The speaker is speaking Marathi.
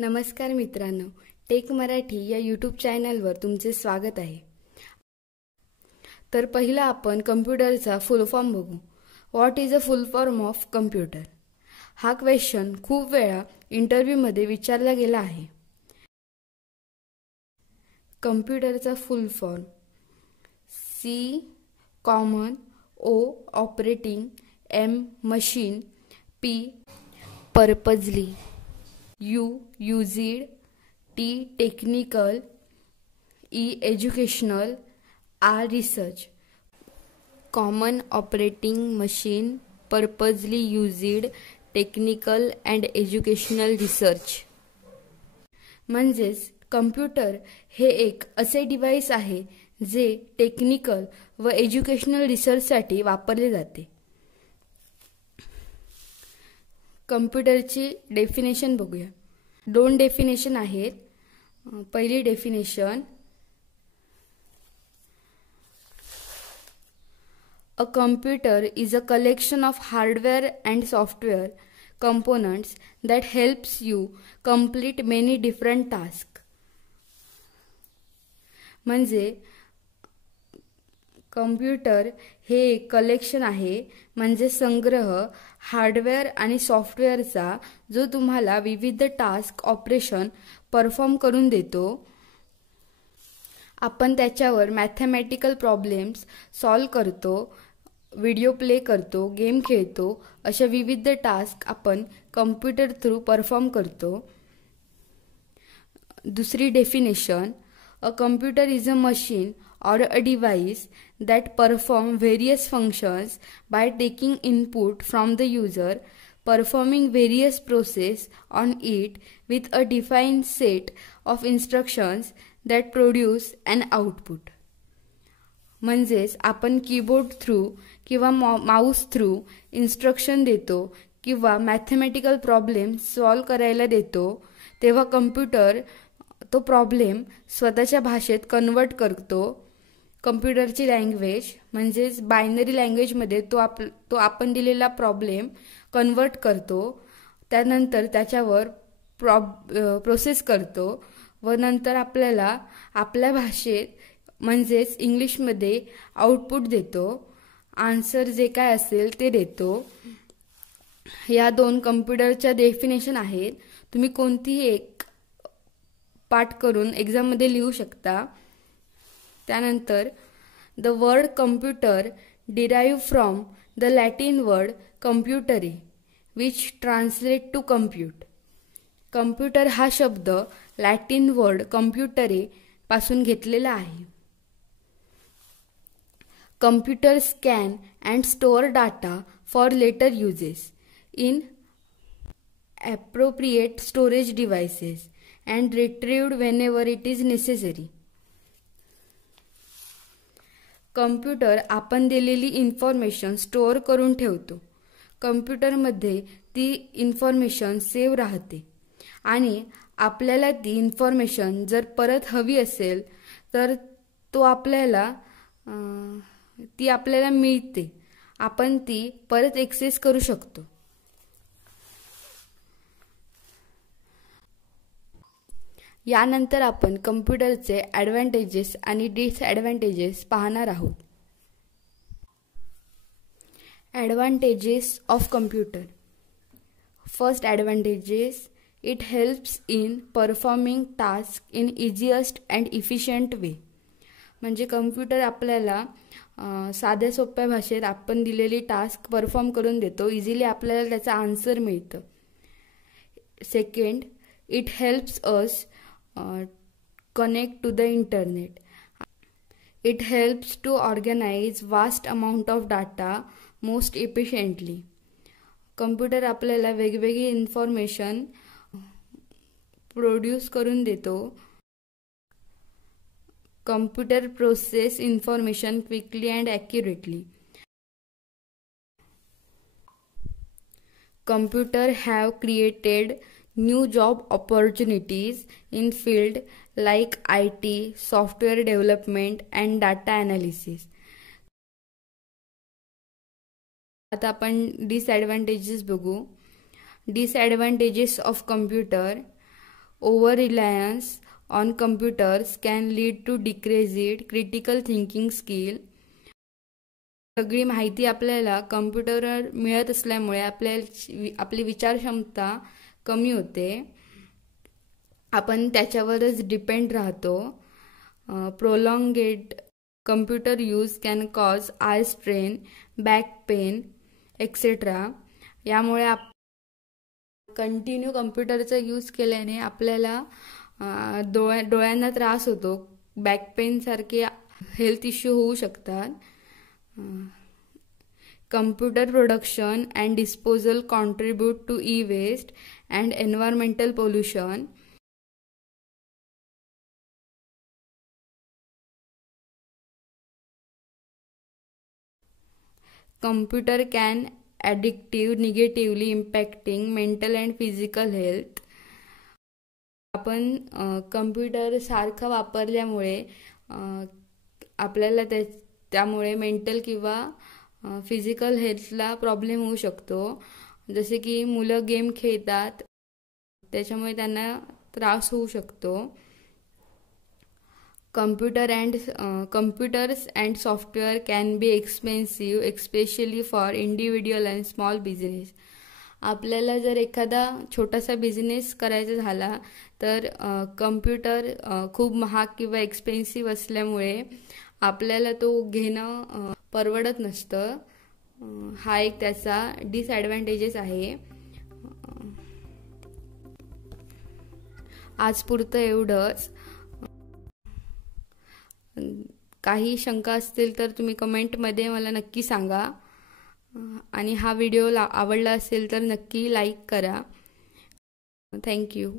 नमस्कार मित्रांनो, टेक मराठी या यूट्यूब चॅनलवर तुमचे स्वागत आहे। तर पहिला आपण कम्प्युटरचा फुल फॉर्म बघू। What is a full form of computer? हा क्वेश्चन खूप वेळा इंटरव्ह्यूमध्ये विचारला गेला आहे। कम्प्युटरचा फुल form C common, O operating, M machine, P purposely, U used, T technical, E educational, R research. Common operating machine, purposely used, technical and educational research. म्हणजेच कम्प्युटर हे एक असे डिव्हाइस आहे जे टेक्निकल व एज्युकेशनल रिसर्चसाठी वापरले जाते। कम्प्युटरची डेफिनेशन बघूया। दोन डेफिनेशन आहेत। पहिली definition, a computer is a collection of hardware and software components that helps you complete many different tasks. म्हणजे कम्प्युटर हे एक कलेक्शन आहे, म्हणजे संग्रह हार्डवेअर आणि सॉफ्टवेअरचा जो तुम्हाला विविध टास्क ऑपरेशन परफॉर्म करून देतो। आपण त्याच्यावर मॅथमॅटिकल प्रॉब्लेम्स सॉल्व करतो, व्हिडिओ प्ले करतो, गेम खेळतो, अशा विविध टास्क आपण कम्प्युटर थ्रू परफॉर्म करतो। दुसरी definition, a computer is a machine or a device that perform various functions by taking input from the user, performing various process on it with a defined set of instructions that produce an output. म्हणजेच आपण कीबोर्ड थ्रू किंवा माउस थ्रू इन्स्ट्रक्शन देतो किंवा मॅथमॅटिकल प्रॉब्लेम सॉल्व करायला देतो, तेव्हा कम्प्युटर तो प्रॉब्लेम स्वतःच्या भाषेत कन्वर्ट करतो। कम्प्युटरची लँग्वेज म्हणजेच बायनरी लँग्वेजमध्ये तो आपण दिलेला प्रॉब्लेम कन्वर्ट करतो, त्यानंतर त्याच्यावर प्रोसेस करतो व नंतर आपल्याला आपल्या भाषेत म्हणजेच इंग्लिशमध्ये आउटपुट देतो, आन्सर जे काय असेल ते देतो। या दोन कम्प्युटरच्या डेफिनेशन आहेत। तुम्ही कोणतीही एक पाठ करून एक्झाममध्ये लिहू शकता। त्यानंतर the word computer derive from the Latin word computare which translate to compute. Computer हा शब्द लॅटिन वर्ड कम्प्युटरी पासून घेतलेला आहे। Computer scan and store data for later uses in appropriate storage devices and retrieved whenever it is necessary. Computer आपण दिलेली इन्फॉर्मेशन स्टोअर करून ठेवतो। कम्प्युटरमध्ये ती इन्फॉर्मेशन सेव्ह राहते आणि आपल्याला ती इन्फॉर्मेशन जर परत हवी असेल तर ती आपल्याला मिळते, आपण ती परत ॲक्सेस करू शकतो। यानंतर आपण कम्प्युटरचे ॲडव्हांटेजेस आणि डिसॲडव्हांटेजेस पाहणार आहोत। Advantages of computer. First advantages, it helps in performing task in easiest and efficient way. म्हणजे कम्प्युटर आपल्याला साध्या सोप्या भाषेत आपण दिलेली टास्क परफॉर्म करून देतो, इझिली आपल्याला त्याचा आन्सर मिळतं। Second, it helps us connect to the internet. It helps to organize vast amount of data most efficiently. Computer आपल्याला वेगवेगळी इन्फॉर्मेशन प्रोड्यूस करून देतो। Computer process information quickly and accurately. Computer have created new job opportunities in field like IT, software development and data analysis. आता आपण डिसएडवांटेजेस बघू। Disadvantages of computer, Over reliance on computers can lead to decreased critical thinking skill. सगळी माहिती आपल्याला कम्प्युटरवर मिळत असल्यामुळे आपली विचारक्षमता कमी होते. आपण त्याच्यावरच डिपेंड राहतो. Prolonged computer use can cause eye strain, back pain etcetera. यामुळे कंटिन्यू कम्प्युटरचा यूज केल्याने आपल्याला डोळ्यांना त्रास होतो. बॅक पेन सारखे हेल्थ इश्यू होऊ शकतात. Computer production and disposal contribute to e-waste and environmental pollution. Computer can negatively impacting mental and physical health. आपण कम्प्युटर सारखा वापरल्यामुळे आपल्याला त्यामुळे मेंटल किंवा फिजिकल हेल्थला प्रॉब्लेम होऊ शकतो. जसे की मुलं गेम खेळतात त्याच्यामुळे त्यांना त्रास होऊ शकतो. Computers and software can be expensive, especially for individual and small business. आपल्याला जर एखादा छोटासा बिझनेस करायचा झाला तर कम्प्युटर खूप महाग किंवा एक्सपेन्सिव्ह असल्यामुळे आपल्याला तो घेणं परवडत नसतं. हा एक त्याचा डिसॲडव्हान्टेजेस आहे. आजपुरतं एवढंच. काही शंका असतील तर तुम्ही कमेंटमध्ये मला नक्की सांगा. आणि हा व्हिडिओ आवडला असेल तर नक्की लाईक करा. थँक्यू.